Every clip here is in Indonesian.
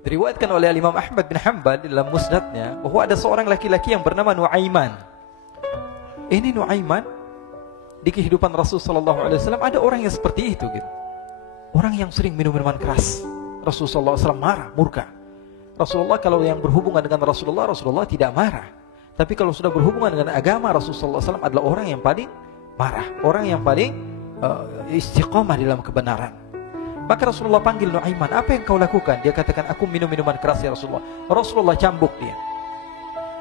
Diriwayatkan oleh Imam Ahmad bin Hanbal dalam musnadnya bahwa ada seorang laki-laki yang bernama Nuaiman. Ini Nuaiman di kehidupan Rasul sallallahu alaihi wasallam ada orang yang seperti itu gitu. Orang yang sering minum minuman keras. Rasul sallallahu alaihi wasallam marah, murka. Rasulullah kalau yang berhubungan dengan Rasulullah tidak marah. Tapi kalau sudah berhubungan dengan agama, Rasul sallallahu alaihi wasallam adalah orang yang paling marah, orang yang paling istiqamah dalam kebenaran. Maka Rasulullah panggil Nuaiman, apa yang kau lakukan? Dia katakan, aku minum minuman keras ya Rasulullah. Rasulullah cambuk dia.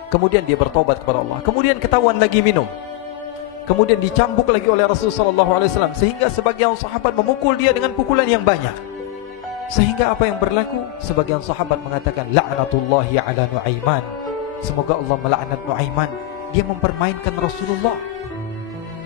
Kemudian dia bertobat kepada Allah. Kemudian ketahuan lagi minum. Kemudian dicambuk lagi oleh Rasulullah SAW. Sehingga sebagian sahabat memukul dia dengan pukulan yang banyak. Sehingga apa yang berlaku? Sebagian sahabat mengatakan, la'natullahi ala Nuaiman. Semoga Allah melaknat Nuaiman. Dia mempermainkan Rasulullah.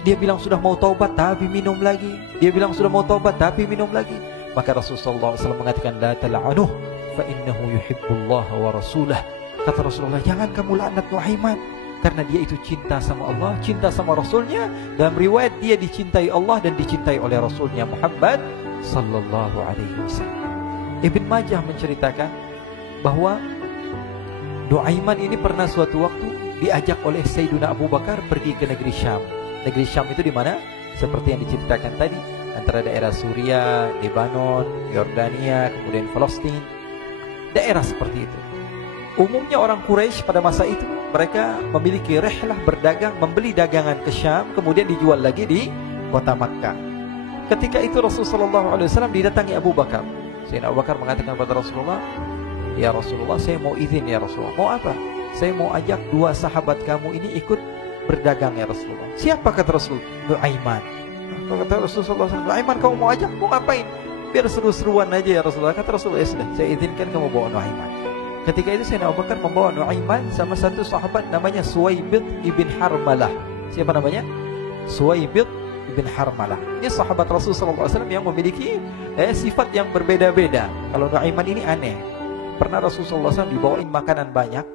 Dia bilang sudah mau taubat tapi minum lagi. Dia bilang sudah mau taubat tapi minum lagi. Maka Rasulullah SAW mengatakan, la tal'anuh fa innahu yuhibbullah wa rasulah. Kata Rasulullah, jangan kamu laknat Nuaiman, karena dia itu cinta sama Allah, cinta sama Rasulnya. Dalam riwayat dia dicintai Allah dan dicintai oleh Rasulnya Muhammad sallallahu alaihi wasallam. Ibn Majah menceritakan bahwa Nuaiman ini pernah suatu waktu diajak oleh Sayyidina Abu Bakar pergi ke negeri Syam. Negeri Syam itu di mana? Seperti yang diceritakan tadi, antara daerah Suria, Lebanon, Yordania, kemudian Palestina. Daerah seperti itu. Umumnya orang Quraisy pada masa itu mereka memiliki rihlah berdagang, membeli dagangan ke Syam, kemudian dijual lagi di kota Makkah. Ketika itu Rasulullah SAW didatangi Abu Bakar. Sayyidina Abu Bakar mengatakan kepada Rasulullah, ya Rasulullah, saya mau izin ya Rasulullah. Mau apa? Saya mau ajak dua sahabat kamu ini ikut berdagang ya Rasulullah. Siapa kata Rasul? Nuaiman. Kata Rasulullah SAW, Nuaiman kamu mau ajak? Mau ngapain? Biar seru-seruan aja ya Rasulullah. Kata Rasulullah, ya sudah, saya izinkan kamu bawa Nuaiman. Ketika itu Sayyidina Abu Bakar membawa Nuaiman sama satu sahabat namanya Suwaibid ibn Harmalah. Siapa namanya? Suwaibid ibn Harmalah. Ini sahabat Rasulullah SAW yang memiliki sifat yang berbeda-beda. Kalau Nuaiman ini aneh. Pernah Rasulullah SAW dibawain makanan banyak,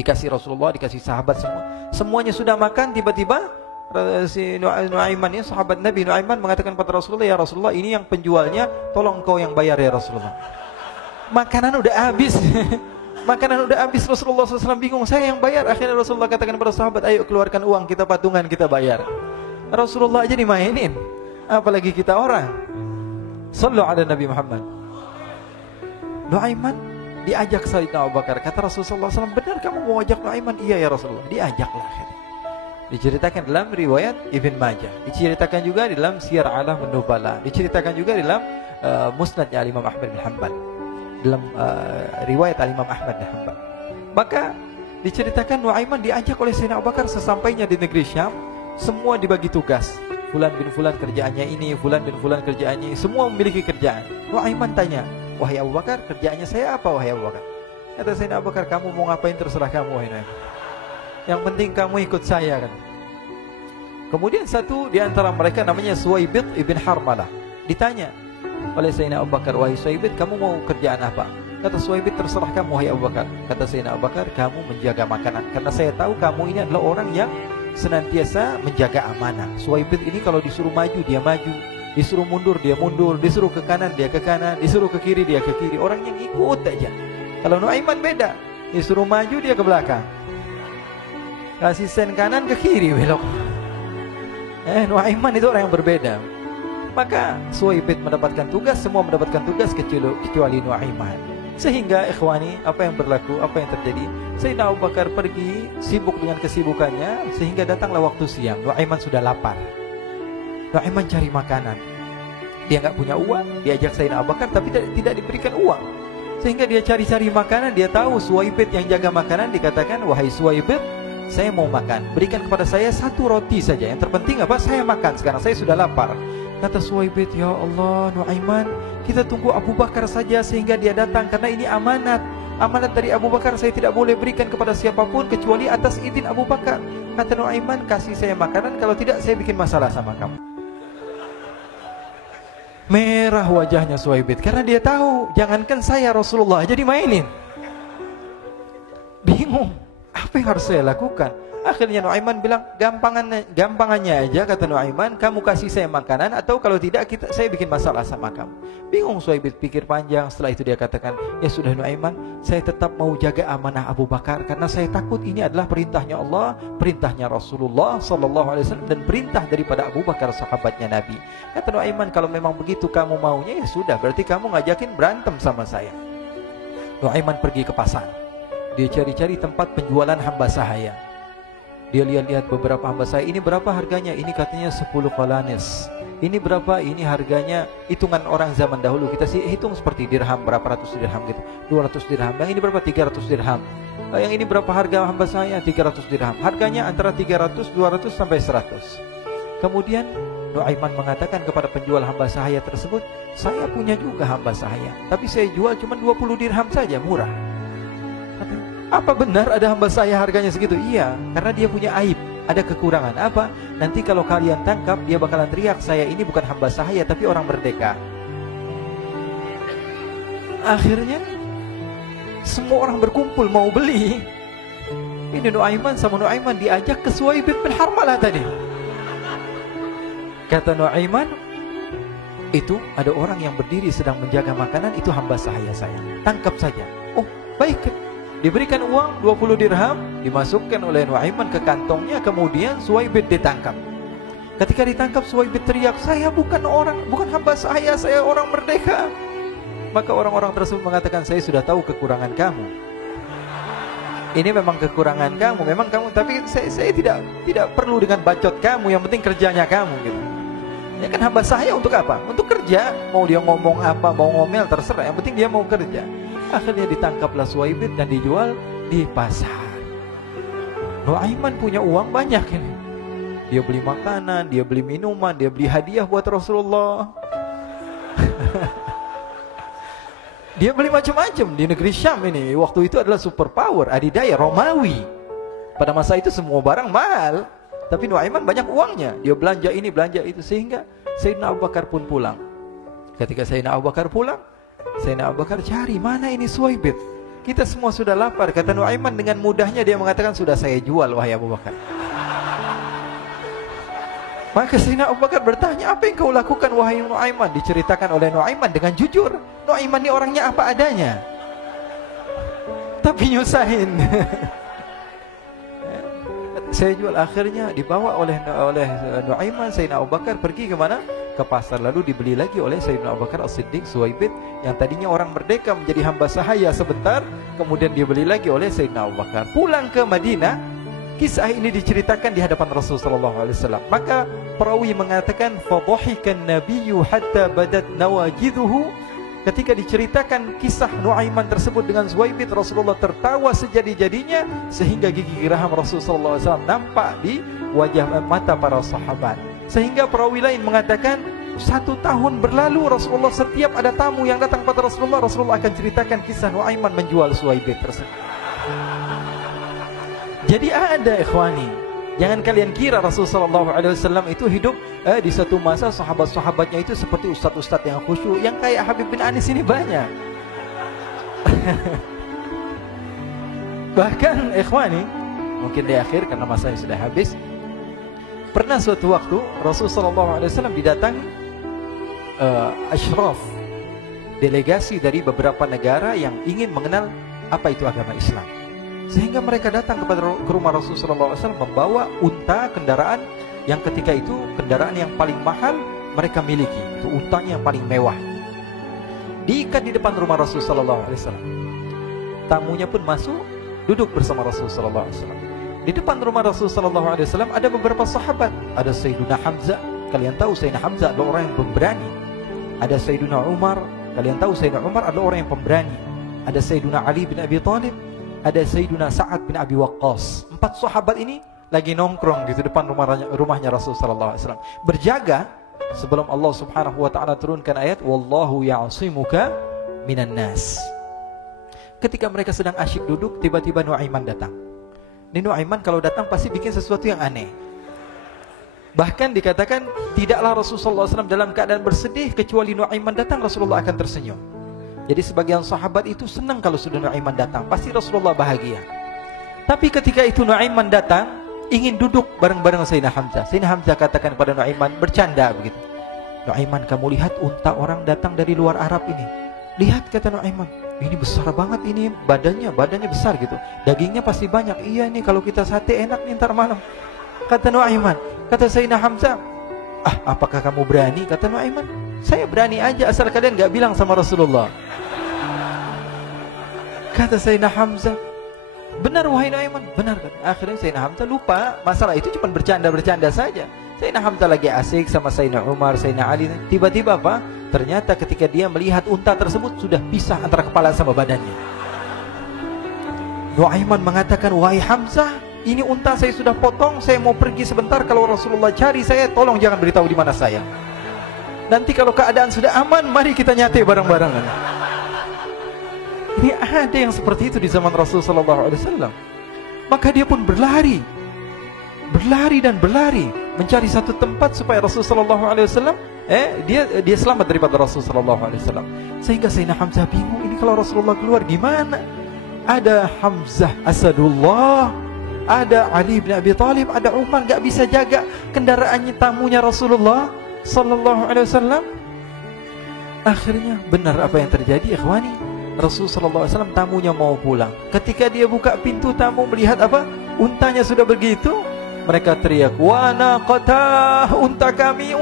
dikasih Rasulullah, dikasih sahabat semua. Semuanya sudah makan, tiba-tiba si Nuaiman ini, sahabat Nabi Nuaiman mengatakan kepada Rasulullah, ya Rasulullah, ini yang penjualnya, tolong engkau yang bayar ya Rasulullah. Makanan udah habis. Makanan udah habis. Rasulullah SAW bingung, saya yang bayar. Akhirnya Rasulullah katakan kepada sahabat, ayo keluarkan uang, kita patungan, kita bayar. Rasulullah aja dimainin, apalagi kita orang. Sallu ala Nabi Muhammad. Nuaiman diajak Sayyidina Abu Bakar. Kata Rasulullah SAW, benar kamu mau ajak Nuaiman? Iya ya Rasulullah. Diajaklah akhirnya. Diceritakan dalam riwayat Ibn Majah. Diceritakan juga dalam Siyar A'lam An-Nubala. Diceritakan juga dalam musnadnya Imam Ahmad bin Hanbal. Dalam riwayat Imam Ahmad bin Hanbal. Maka diceritakan Nuaiman diajak oleh Sayyidina Abu Bakar. Sesampainya di negeri Syam, semua dibagi tugas. Fulan bin Fulan kerjaannya ini, Fulan bin Fulan kerjaannya ini. Semua memiliki kerjaan. Nuaiman tanya, wahai Abu Bakar, kerjaannya saya apa wahai Abu Bakar? Kata Sayyidina Abu Bakar, kamu mau ngapain terserah kamu wahai Nuaiman. Yang penting kamu ikut saya kan. Kemudian satu di antara mereka namanya Suwaibid ibn Harmalah. Ditanya oleh Sayyidina Abu Bakar, wahai Suwaibid, kamu mau kerjaan apa? Kata Suwaibid, terserah kamu wahai Abu Bakar. Kata Sayyidina Abu Bakar, kamu menjaga makanan, karena saya tahu kamu ini adalah orang yang senantiasa menjaga amanah. Suwaibid ini kalau disuruh maju dia maju, disuruh mundur dia mundur, disuruh ke kanan dia ke kanan, disuruh ke kiri dia ke kiri. Orang yang ikut aja. Kalau Nuaiman beda, disuruh maju dia ke belakang, kasih sen kanan ke kiri belok. Nuaiman itu orang yang berbeda. Maka Suwaibid mendapatkan tugas, semua mendapatkan tugas kecuali Nuaiman. Sehingga ikhwani, apa yang berlaku, apa yang terjadi? Sayyidina Abu Bakar pergi sibuk dengan kesibukannya, sehingga datanglah waktu siang. Nuaiman sudah lapar. Nuaiman cari makanan. Dia nggak punya uang, diajak Sayyidina Abu Bakar tapi tidak diberikan uang. Sehingga dia cari-cari makanan, dia tahu Suwaibid yang jaga makanan, dikatakan, wahai Suwaibid, saya mau makan, berikan kepada saya satu roti saja. Yang terpenting apa? Saya makan sekarang, saya sudah lapar. Kata Suwaibid, ya Allah Nuaiman, kita tunggu Abu Bakar saja sehingga dia datang, karena ini amanat. Amanat dari Abu Bakar, saya tidak boleh berikan kepada siapapun kecuali atas izin Abu Bakar. Kata Nuaiman, kasih saya makanan, kalau tidak saya bikin masalah sama kamu. Merah wajahnya Suwaibid, karena dia tahu, jangankan saya Rasulullah jadi mainin. Bingung, apa yang harus saya lakukan? Akhirnya Nuaiman bilang, gampangannya aja, kata Nuaiman, kamu kasih saya makanan, atau kalau tidak saya bikin masalah sama kamu. Bingung Suhaib pikir panjang. Setelah itu dia katakan, ya sudah Nuaiman, saya tetap mau jaga amanah Abu Bakar, karena saya takut ini adalah perintahnya Allah, perintahnya Rasulullah SAW, dan perintah daripada Abu Bakar, sahabatnya Nabi. Kata Nuaiman, kalau memang begitu kamu maunya, ya sudah, berarti kamu ngajakin berantem sama saya. Nuaiman pergi ke pasar. Dia cari-cari tempat penjualan hamba sahaya. Dia lihat-lihat beberapa hamba sahaya. Ini berapa harganya? Ini katanya 10 qalanis. Ini berapa? Ini harganya, hitungan orang zaman dahulu. Kita sih hitung seperti dirham, berapa ratus dirham gitu. 200 dirham. Yang ini berapa? 300 dirham. Yang ini berapa harga hamba sahaya? 300 dirham. Harganya antara 300, 200 sampai 100. Kemudian Nuaiman mengatakan kepada penjual hamba sahaya tersebut, saya punya juga hamba sahaya, tapi saya jual cuma 20 dirham saja, murah. Apa benar ada hamba saya harganya segitu? Iya, karena dia punya aib, ada kekurangan. Apa? Nanti kalau kalian tangkap, dia bakalan teriak, saya ini bukan hamba sahaya, tapi orang merdeka. Akhirnya semua orang berkumpul mau beli. Ini Nuaiman sama Nuaiman diajak ke Suhaib bin Harmalah tadi. Kata Nuaiman, itu ada orang yang berdiri sedang menjaga makanan, itu hamba sahaya saya, tangkap saja. Oh baik. Diberikan uang 20 dirham, dimasukkan oleh Nuaiman ke kantongnya, kemudian Suhaib ditangkap. Ketika ditangkap, Suhaib teriak, saya bukan hamba saya orang merdeka. Maka orang-orang tersebut mengatakan, saya sudah tahu kekurangan kamu. Ini memang kekurangan kamu, memang kamu, tapi saya tidak perlu dengan bacot kamu, yang penting kerjanya kamu gitu. Ya kan hamba saya untuk apa? Untuk kerja. Mau dia ngomong apa, mau ngomel terserah, yang penting dia mau kerja. Akhirnya ditangkaplah Suhaib dan dijual di pasar. Nuaiman punya uang banyak ini. Dia beli makanan, dia beli minuman, dia beli hadiah buat Rasulullah. Dia beli macam-macam di negeri Syam ini. Waktu itu adalah superpower, adidaya, Romawi. Pada masa itu semua barang mahal, tapi Nuaiman banyak uangnya. Dia belanja ini, belanja itu, sehingga Sayyidina Abu Bakar pun pulang. Ketika Sayyidina Abu Bakar pulang, Sayyidina Abu Bakar cari, mana ini Suhaib? Kita semua sudah lapar. Kata Nuaiman dengan mudahnya dia mengatakan, sudah saya jual wahai Abu Bakar. Maka Sayyidina Abu Bakar bertanya, apa yang kau lakukan wahai Nuaiman? Diceritakan oleh Nuaiman dengan jujur. Nuaiman ini orangnya apa adanya, tapi nyusahin. Saya jual. Akhirnya dibawa oleh Nuaiman, Sayyidina Abu Bakar pergi ke mana? Ke pasar, lalu dibeli lagi oleh Sayyidina Abu Bakar As-Siddiq. Suhaib yang tadinya orang merdeka menjadi hamba sahaya sebentar, kemudian dibeli lagi oleh Sayyidina Abu Bakar. Pulang ke Madinah, kisah ini diceritakan di hadapan Rasulullah SAW. Maka perawi mengatakan, fadhahikan nabiyyu hatta badat nawajidhuhu. Ketika diceritakan kisah Nuaiman tersebut dengan Suhaib, Rasulullah tertawa sejadi-jadinya, sehingga gigi geraham Rasulullah SAW nampak di wajah mata para sahabat. Sehingga perawi lain mengatakan, 1 tahun berlalu Rasulullah, setiap ada tamu yang datang pada Rasulullah, Rasulullah akan ceritakan kisah Nuaiman menjual Suhaib tersebut. Jadi ada ikhwani, jangan kalian kira Rasulullah SAW itu hidup di satu masa sahabat-sahabatnya itu seperti ustadz-ustadz yang khusyuk, yang kayak Habib bin Anis ini banyak. Bahkan ikhwani, mungkin di akhir karena masanya sudah habis, pernah suatu waktu Rasulullah SAW didatangi asyraf, delegasi dari beberapa negara yang ingin mengenal apa itu agama Islam. Sehingga mereka datang ke rumah Rasulullah SAW membawa unta, kendaraan yang ketika itu kendaraan yang paling mahal mereka miliki. Itu untanya yang paling mewah. Diikat di depan rumah Rasulullah SAW. Tamunya pun masuk, duduk bersama Rasulullah SAW. Di depan rumah Rasulullah SAW ada beberapa sahabat. Ada Sayyiduna Hamzah. Kalian tahu Sayyidina Hamzah adalah orang yang pemberani. Ada Sayyiduna Umar. Kalian tahu Sayyidina Umar adalah orang yang pemberani. Ada Sayyiduna Ali bin Abi Thalib. Ada Sayyiduna Sa'ad bin Abi Waqqas. 4 sahabat ini lagi nongkrong gitu depan rumahnya Rasulullah SAW, berjaga sebelum Allah Subhanahu wa taala turunkan ayat wallahu ya'simuka minan nas. Ketika mereka sedang asyik duduk, tiba-tiba Nuaiman datang. Ini Nuaiman kalau datang pasti bikin sesuatu yang aneh. Bahkan dikatakan tidaklah Rasulullah SAW dalam keadaan bersedih, kecuali Nuaiman datang Rasulullah akan tersenyum. Jadi sebagian sahabat itu senang kalau sudah Nuaiman datang, pasti Rasulullah bahagia. Tapi ketika itu Nuaiman datang, ingin duduk bareng-bareng Sayyidina Hamzah. Sayyidina Hamzah katakan kepada Nuaiman, bercanda begitu. Nuaiman, kamu lihat unta orang datang dari luar Arab ini. Lihat, kata Nuaiman, ini besar banget ini, badannya besar gitu. Dagingnya pasti banyak. Iya nih, kalau kita sate enak nih ntar malam. Kata Nuaiman. Kata Sayyidina Hamzah, apakah kamu berani? Kata Nuaiman, saya berani aja asal kalian gak bilang sama Rasulullah. Kata Sayyidina Hamzah, benar wahai Nuaiman, benar. Akhirnya Sayyidina Hamzah lupa masalah itu, cuma bercanda-bercanda saja. Sayyidina Hamzah lagi asik sama Sayyidina Umar, Sayyidina Ali. Tiba-tiba apa? Ternyata ketika dia melihat unta tersebut sudah pisah antara kepala sama badannya. Nuaiman mengatakan, wahai Hamzah, ini unta saya sudah potong, saya mau pergi sebentar. Kalau Rasulullah cari saya, tolong jangan beritahu di mana saya. Nanti kalau keadaan sudah aman, mari kita nyate bareng-barengan. Ini ada yang seperti itu di zaman Rasulullah SAW. Maka dia pun berlari dan berlari mencari satu tempat supaya Rasulullah SAW dia selamat daripada Rasulullah SAW. Sehingga Sayyidina Hamzah bingung, ini kalau Rasulullah keluar gimana? Ada Hamzah Asadullah, ada Ali bin Abi Thalib, ada Umar, gak bisa jaga kendaraannya, tamunya Rasulullah Sallallahu Alaihi Wasallam. Akhirnya benar apa yang terjadi, ikhwani. Rasulullah SAW tamunya mau pulang. Ketika dia buka pintu tamu melihat apa? Untanya sudah begitu. Mereka teriak, wa naqatah, unta kami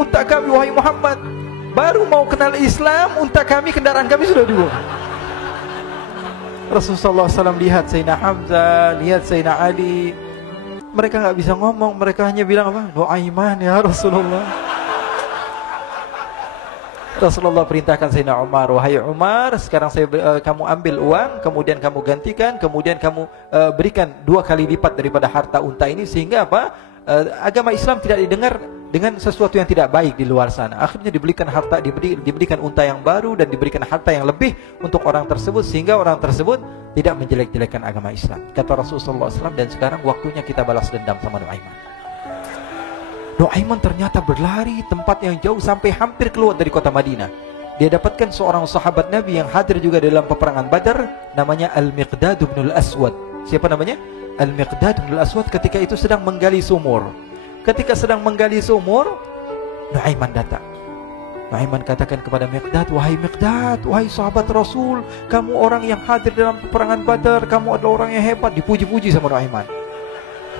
wahai Muhammad. Baru mau kenal Islam, unta kami, kendaraan kami sudah dibuang. Rasulullah SAW lihat Sayyidina Hamzah, lihat Sayyidina Ali. Mereka gak bisa ngomong, mereka hanya bilang apa? Nuaiman ya Rasulullah. Rasulullah perintahkan Sayyidina Umar, wahai Umar, sekarang kamu ambil uang, kemudian kamu gantikan, kemudian kamu berikan 2 kali lipat daripada harta unta ini, sehingga apa? Agama Islam tidak didengar dengan sesuatu yang tidak baik di luar sana. Akhirnya diberikan harta, diberikan unta yang baru dan diberikan harta yang lebih untuk orang tersebut, sehingga orang tersebut tidak menjelek-jelekan agama Islam. Kata Rasulullah SAW, dan sekarang waktunya kita balas dendam sama Nuaiman. Nuaiman ternyata berlari tempat yang jauh sampai hampir keluar dari kota Madinah. Dia dapatkan seorang sahabat Nabi yang hadir juga dalam peperangan Badar, namanya Al-Miqdad bin Al-Aswad. Siapa namanya? Al-Miqdad bin Al-Aswad ketika itu sedang menggali sumur. Ketika sedang menggali sumur, Nuaiman datang. Nuaiman katakan kepada Miqdad, wahai Miqdad, wahai sahabat Rasul, kamu orang yang hadir dalam peperangan Badar, kamu adalah orang yang hebat. Dipuji-puji sama Nuaiman.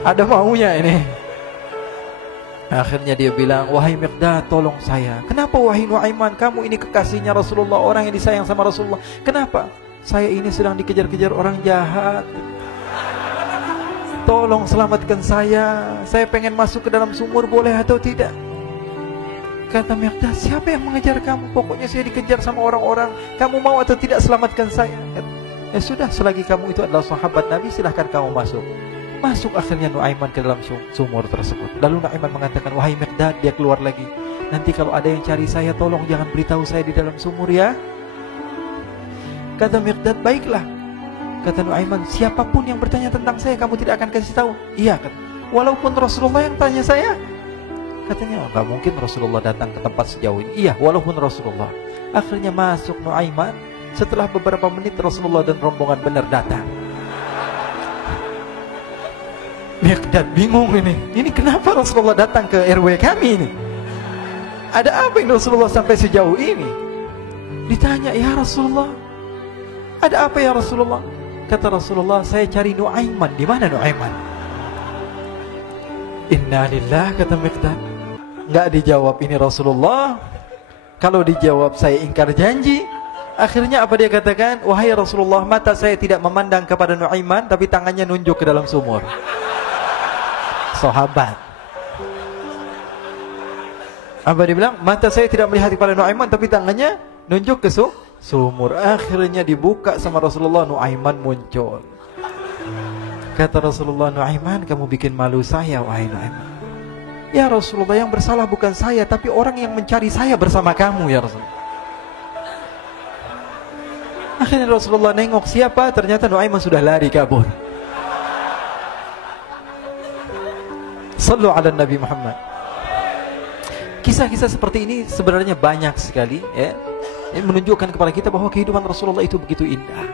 Ada maunya ini. Akhirnya dia bilang, wahai Miqdad, tolong saya. Kenapa wahai Nuaiman? Kamu ini kekasihnya Rasulullah, orang yang disayang sama Rasulullah. Kenapa? Saya ini sedang dikejar-kejar orang jahat. Tolong selamatkan saya. Saya pengen masuk ke dalam sumur, boleh atau tidak? Kata Miqdad, siapa yang mengejar kamu? Pokoknya saya dikejar sama orang-orang. Kamu mau atau tidak selamatkan saya? Ya sudah, selagi kamu itu adalah sahabat Nabi, silahkan kamu masuk. Masuk akhirnya Nuaiman ke dalam sumur tersebut. Lalu Nuaiman mengatakan, wahai Miqdad, dia keluar lagi. Nanti kalau ada yang cari saya, tolong jangan beritahu saya di dalam sumur ya. Kata Miqdad, baiklah. Kata Nuaiman, siapapun yang bertanya tentang saya, kamu tidak akan kasih tahu? Iya, kata. Walaupun Rasulullah yang tanya saya? Katanya, enggak mungkin Rasulullah datang ke tempat sejauh ini. Iya, walaupun Rasulullah. Akhirnya masuk Nuaiman. Setelah beberapa menit Rasulullah dan rombongan benar datang. Miqdad bingung ini. Ini kenapa Rasulullah datang ke RW kami ini? Ada apa yang Rasulullah sampai sejauh ini? Ditanya, ya Rasulullah, ada apa ya Rasulullah? Kata Rasulullah, saya cari Nuaiman. Di mana Nuaiman? Innalillah, kata Miqdad. Enggak dijawab ini Rasulullah. Kalau dijawab saya ingkar janji. Akhirnya apa dia katakan? Wahai Rasulullah, mata saya tidak memandang kepada Nuaiman, tapi tangannya nunjuk ke dalam sumur. Sahabat. Apa dia bilang? Mata saya tidak melihat kepada Nuaiman, tapi tangannya nunjuk ke sumur. Akhirnya dibuka sama Rasulullah, Nuaiman muncul. Kata Rasulullah, Nuaiman, kamu bikin malu saya, wahai Nuaiman. Ya Rasulullah, yang bersalah bukan saya, tapi orang yang mencari saya bersama kamu ya Rasulullah. Akhirnya Rasulullah nengok siapa, ternyata Nuaiman sudah lari kabur. Sallu ala Nabi Muhammad. Kisah-kisah seperti ini sebenarnya banyak sekali ya. Ini menunjukkan kepada kita bahwa kehidupan Rasulullah itu begitu indah.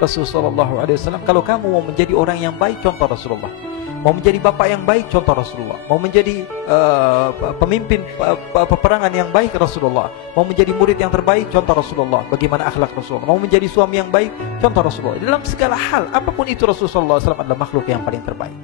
Rasulullah SAW, kalau kamu mau menjadi orang yang baik, contoh Rasulullah. Mau menjadi bapak yang baik, contoh Rasulullah. Mau menjadi pemimpin peperangan yang baik, Rasulullah. Mau menjadi murid yang terbaik, contoh Rasulullah. Bagaimana akhlak Rasulullah. Mau menjadi suami yang baik, contoh Rasulullah. Dalam segala hal, apapun itu, Rasulullah SAW adalah makhluk yang paling terbaik.